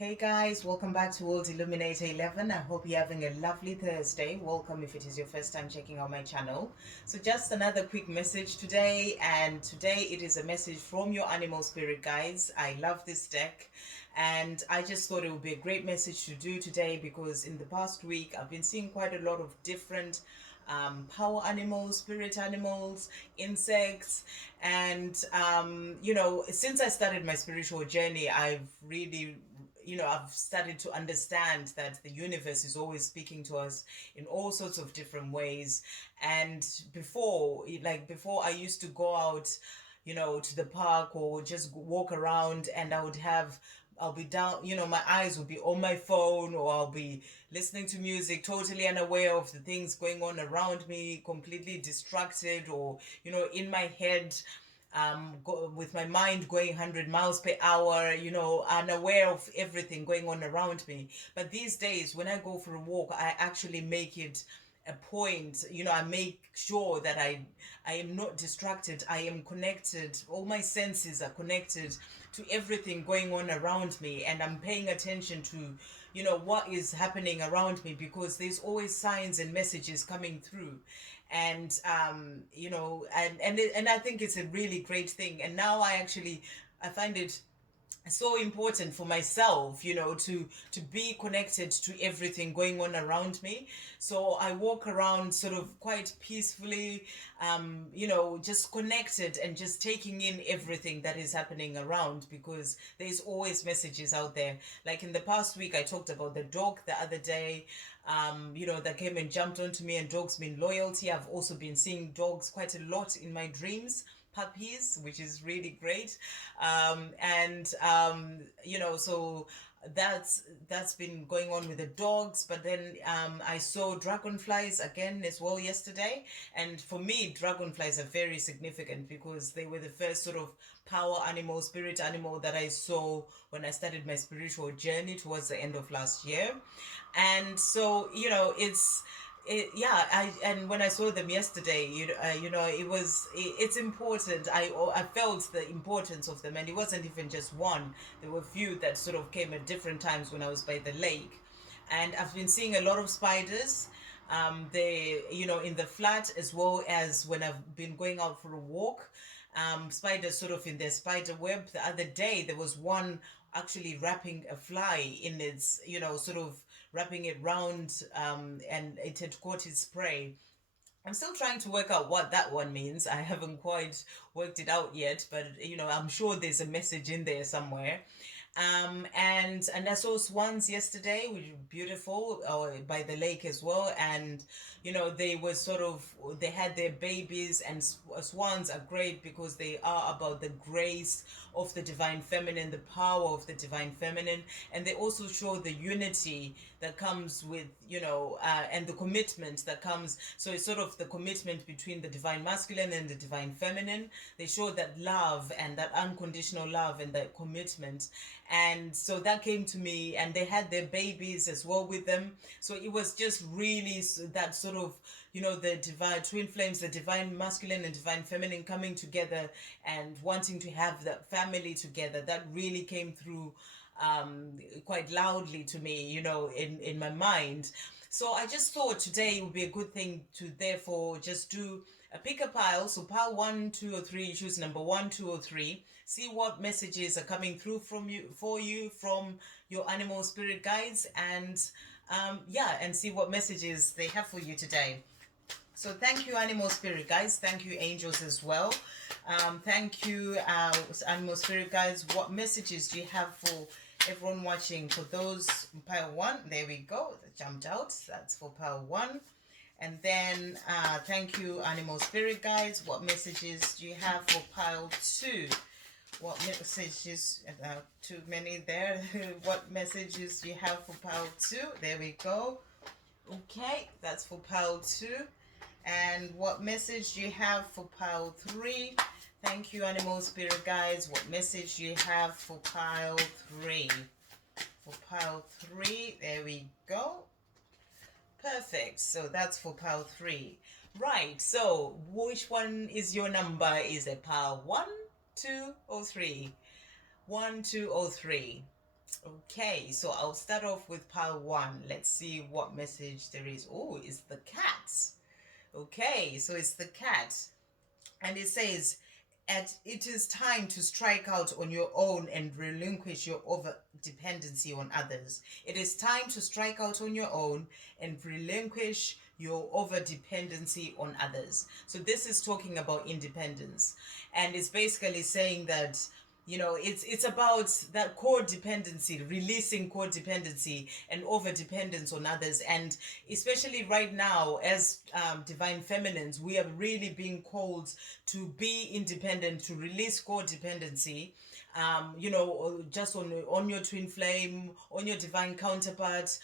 Hey guys, welcome back to World Illuminator 11. I hope you're having a lovely Thursday. Welcome if it is your first time checking out my channel. So just another quick message today, and today it is a message from your animal spirit guides. I love this deck, and I just thought it would be a great message to do today because in the past week I've been seeing quite a lot of different power animals, spirit animals, insects, and since I started my spiritual journey, I've really I've started to understand that the universe is always speaking to us in all sorts of different ways. And before I used to go out, to the park or just walk around, and I'll be down, my eyes will be on my phone, or I'll be listening to music, totally unaware of the things going on around me, completely distracted, or, in my head, with my mind going 100 miles per hour, unaware of everything going on around me. But these days, when I go for a walk, I actually make it a point. I make sure that I am not distracted. I am connected. All my senses are connected to everything going on around me, and I'm paying attention to what is happening around me, because there's always signs and messages coming through. And and I think it's a really great thing. And now I find it so important for myself, to be connected to everything going on around me. So I walk around sort of quite peacefully, just connected and just taking in everything that is happening around, because there's always messages out there. Like in the past week, I talked about the dog the other day, that came and jumped onto me, and dogs mean loyalty. I've also been seeing dogs quite a lot in my dreams, puppies, which is really great. And so that's been going on with the dogs. But then I saw dragonflies again as well yesterday, and for me, dragonflies are very significant because they were the first sort of power animal, spirit animal that I saw when I started my spiritual journey towards the end of last year. And so yeah, and when I saw them yesterday, it's important. I felt the importance of them, and it wasn't even just one. There were a few that sort of came at different times when I was by the lake. And I've been seeing a lot of spiders. They, in the flat, as well as when I've been going out for a walk. Spiders sort of in their spider web. The other day, there was one actually wrapping a fly in its, sort of wrapping it round, and it had caught its prey. I'm still trying to work out what that one means. I haven't quite worked it out yet, but I'm sure there's a message in there somewhere. And I saw swans yesterday, which were beautiful, by the lake as well. And they were they had their babies, and swans are great because they are about the grace of the divine feminine, the power of the divine feminine, and they also show the unity that comes with, and the commitment that comes. So it's sort of the commitment between the divine masculine and the divine feminine. They show that love, and that unconditional love, and that commitment. And so that came to me, and they had their babies as well with them. So it was just really that sort of, the divine twin flames, the divine masculine and divine feminine coming together and wanting to have that family together. That really came through quite loudly to me, in my mind. So I just thought today would be a good thing to therefore just do a pick a pile. So pile one, two, or three. Choose number one, two, or three. See what messages are coming through from your animal spirit guides, and and see what messages they have for you today. So thank you, animal spirit guides. Thank you, angels, as well. Thank you, animal spirit guides. What messages do you have for everyone watching? For those, pile one, there we go. That jumped out. That's for pile one. And then thank you, animal spirit guides. What messages do you have for pile two? What messages? Too many there. What messages do you have for pile two? There we go. Okay, that's for pile two. And what message do you have for pile three? Thank you, animal spirit guides. What message do you have for pile three? For pile three, there we go. Perfect. So that's for pile three. Right. So which one is your number? Is it pile one, two, or three? 1, 2, or 3? Okay, so I'll start off with pile one. Let's see what message there is. Oh, it's the cat. Okay, so it's the cat. And it says, it is time to strike out on your own and relinquish your over dependency on others. It is time to strike out on your own and relinquish your over dependency on others. So this is talking about independence, and it's basically saying that, it's about that codependency, releasing codependency and over dependence on others. And especially right now, as divine feminines, we are really being called to be independent, to release codependency, just on your twin flame, on your divine counterpart,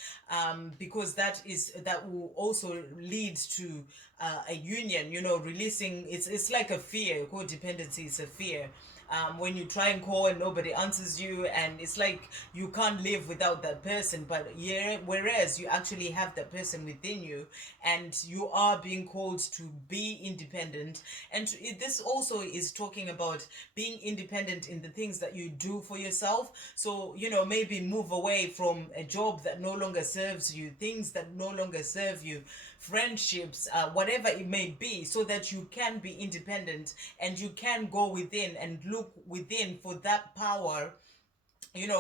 because that will also lead to a union. Releasing, it's like a fear. Codependency is a fear. When you try and call and nobody answers you, and it's like you can't live without that person, but yeah, whereas you actually have that person within you, and you are being called to be independent. And this also is talking about being independent in the things that you do for yourself. So, maybe move away from a job that no longer serves you, things that no longer serve you, friendships, whatever it may be, so that you can be independent and you can go within and look within for that power,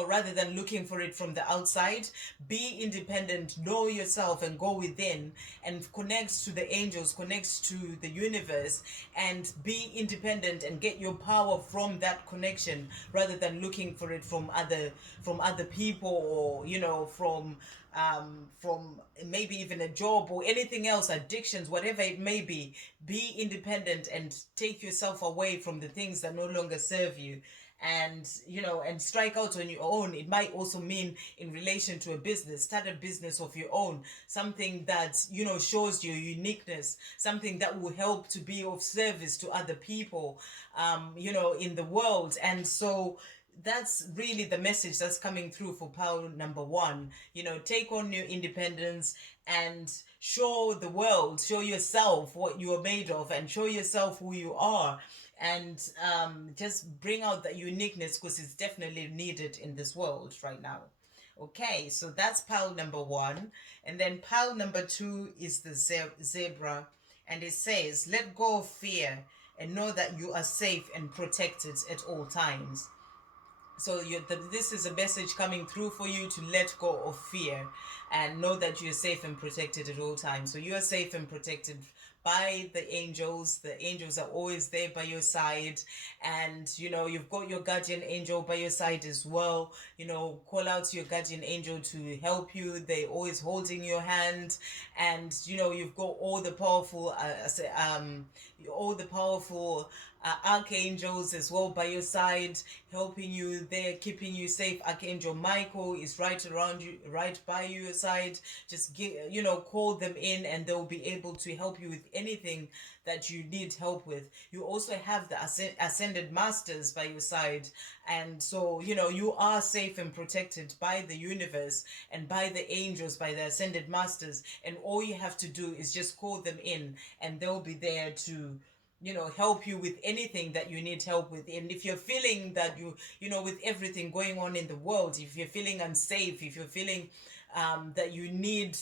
rather than looking for it from the outside. Be independent, know yourself, and go within and connect to the angels, connect to the universe, and be independent and get your power from that connection, rather than looking for it from other people, or from maybe even a job or anything else, addictions, whatever it may be. Be independent and take yourself away from the things that no longer serve you, and strike out on your own. It might also mean in relation to a business. Start a business of your own, something that shows your uniqueness, something that will help to be of service to other people, in the world. And so that's really the message that's coming through for power number one. Take on your independence and show the world, show yourself what you are made of, and show yourself who you are. And just bring out that uniqueness, because it's definitely needed in this world right now. Okay, so that's pile number one. And then pile number two is the zebra. And it says, let go of fear and know that you are safe and protected at all times. So this is a message coming through for you to let go of fear and know that you're safe and protected at all times. So you are safe and protected by the angels. The angels are always there by your side, and you've got your guardian angel by your side as well. Call out to your guardian angel to help you. They're always holding your hand, and you've got all the powerful archangels as well by your side, helping you there, keeping you safe. Archangel Michael is right around you, right by your side. Just call them in, and they'll be able to help you with anything that you need help with. You also have the ascended masters by your side, and so you are safe and protected by the universe and by the angels, by the ascended masters. And all you have to do is just call them in, and they'll be there to help you with anything that you need help with. And if you're feeling that with everything going on in the world, if you're feeling unsafe, if you're feeling that you need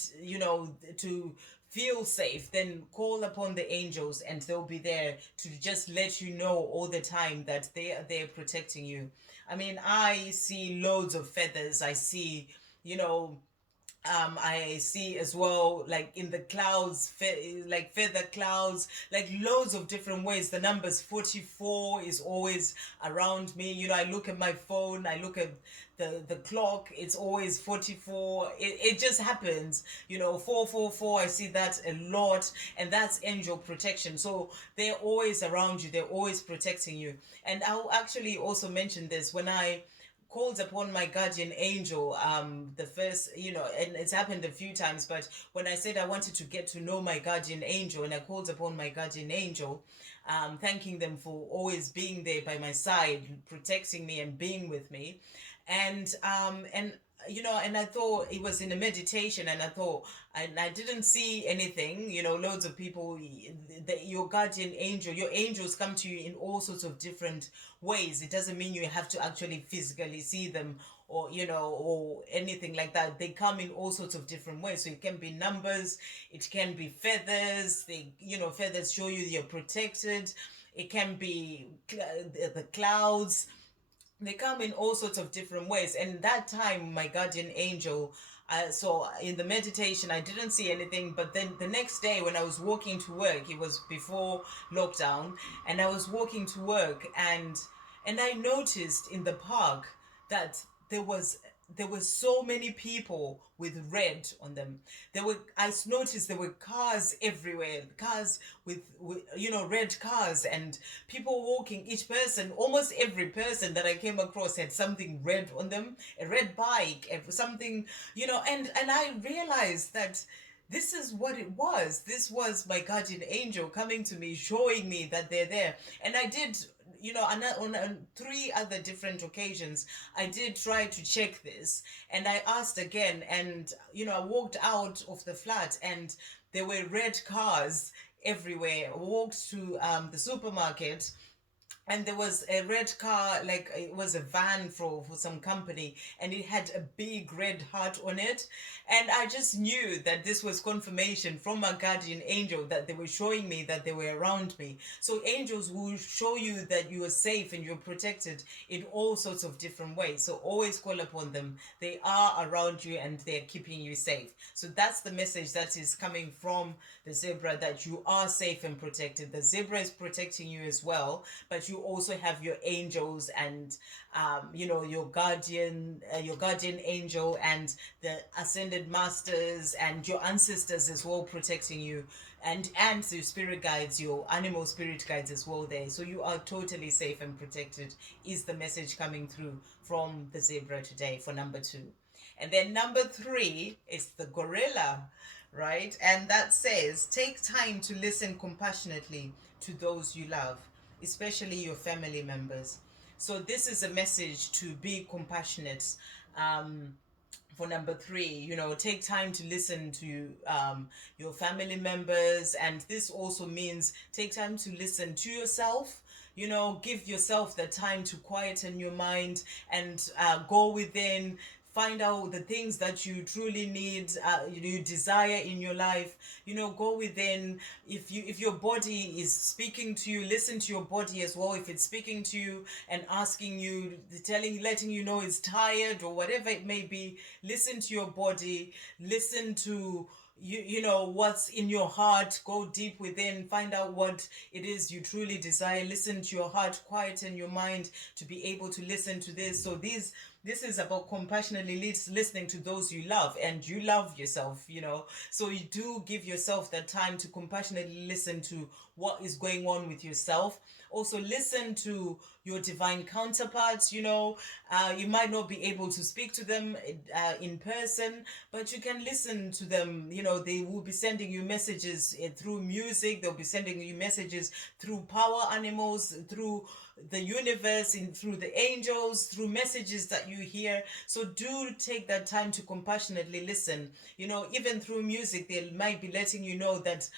to feel safe, then call upon the angels, and they'll be there to just let you know all the time that they are there protecting you. I mean, I see loads of feathers. I see, you know I see as well, like in the clouds, like feather clouds, like loads of different ways. The numbers 44 is always around me. I look at my phone, I look at the clock, it's always 44. It just happens, 444. I see that a lot, and that's angel protection. So they're always around you, they're always protecting you. And I'll actually also mention this when I called upon my guardian angel, the first, and it's happened a few times, but when I said I wanted to get to know my guardian angel, and I called upon my guardian angel, thanking them for always being there by my side, protecting me and being with me. And I thought it was in a meditation, and I thought, and I didn't see anything. Loads of people, your guardian angel, your angels come to you in all sorts of different ways. It doesn't mean you have to actually physically see them or or anything like that. They come in all sorts of different ways. So it can be numbers, it can be feathers. They, feathers show you you're protected. It can be the clouds. They come in all sorts of different ways. And that time, my guardian angel, so in the meditation, I didn't see anything. But then the next day, when I was walking to work, it was before lockdown, and I was walking to work, and I noticed in the park that there was there were so many people with red on them. I noticed there were cars everywhere, cars with red cars, and people walking. Each person, almost every person that I came across had something red on them, a red bike, something, and I realized that this is what it was. This was my guardian angel coming to me, showing me that they're there. And I did, on three other different occasions, I did try to check this. And I asked again, and, I walked out of the flat, and there were red cars everywhere. I walked to the supermarket, and there was a red car, like it was a van for some company, and it had a big red heart on it. And I just knew that this was confirmation from my guardian angel, that they were showing me that they were around me. So angels will show you that you are safe and you're protected in all sorts of different ways. So always call upon them. They are around you and they're keeping you safe. So that's the message that is coming from the zebra, that you are safe and protected. The zebra is protecting you as well, but you also have your angels, and your guardian angel, and the ascended masters and your ancestors as well, protecting you, and your spirit guides, your animal spirit guides as well there. So you are totally safe and protected, is the message coming through from the zebra today for number 2. And then number 3 is the gorilla, right? And that says, take time to listen compassionately to those you love, especially your family members. So this is a message to be compassionate. For number 3, take time to listen to your family members. And this also means take time to listen to yourself. Give yourself the time to quieten your mind, and go within, find out the things that you truly need, you desire in your life. Go within. If your body is speaking to you, listen to your body as well. If it's speaking to you and asking you, letting you know it's tired or whatever it may be, listen to your body. Listen to what's in your heart. Go deep within, find out what it is you truly desire. Listen to your heart, quieten your mind to be able to listen to this. So this is about compassionately listening to those you love, and you love yourself. So you do give yourself that time to compassionately listen to what is going on with yourself. Also listen to your divine counterparts. You might not be able to speak to them in person, but you can listen to them. They will be sending you messages through music. They'll be sending you messages through power animals, through the universe, through the angels, through messages that you hear. So do take that time to compassionately listen. Even through music, they might be letting you know that,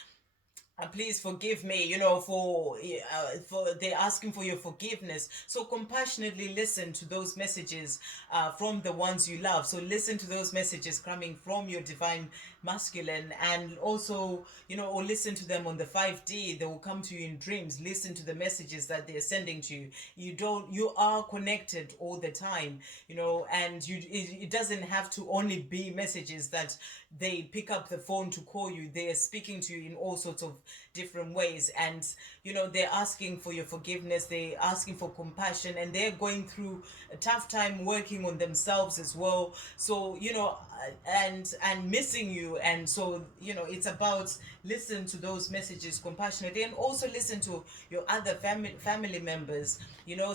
please forgive me, for they're asking for your forgiveness. So compassionately listen to those messages from the ones you love. So listen to those messages coming from your divine masculine, and also, or listen to them on the 5D. They will come to you in dreams. Listen to the messages that they're sending to you. You are connected all the time, and it doesn't have to only be messages that they pick up the phone to call you. They're speaking to you in all sorts of different ways, and they're asking for your forgiveness, they're asking for compassion, and they're going through a tough time working on themselves as well. So and missing you. And so it's about listen to those messages compassionately, and also listen to your other family members.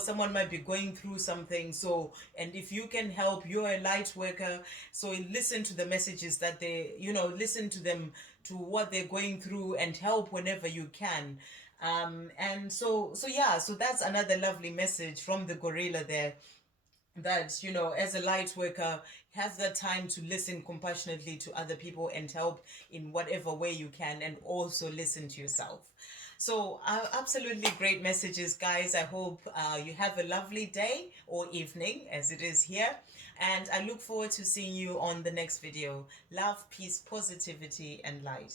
Someone might be going through something, so, and if you can help, you're a light worker, so listen to the messages that they, listen to them, to what they're going through, and help whenever you can. And so yeah, so that's another lovely message from the gorilla there, that as a light worker, have the time to listen compassionately to other people and help in whatever way you can, and also listen to yourself. So absolutely great messages, guys. I hope you have a lovely day or evening, as it is here. And I look forward to seeing you on the next video. Love, peace, positivity, and light.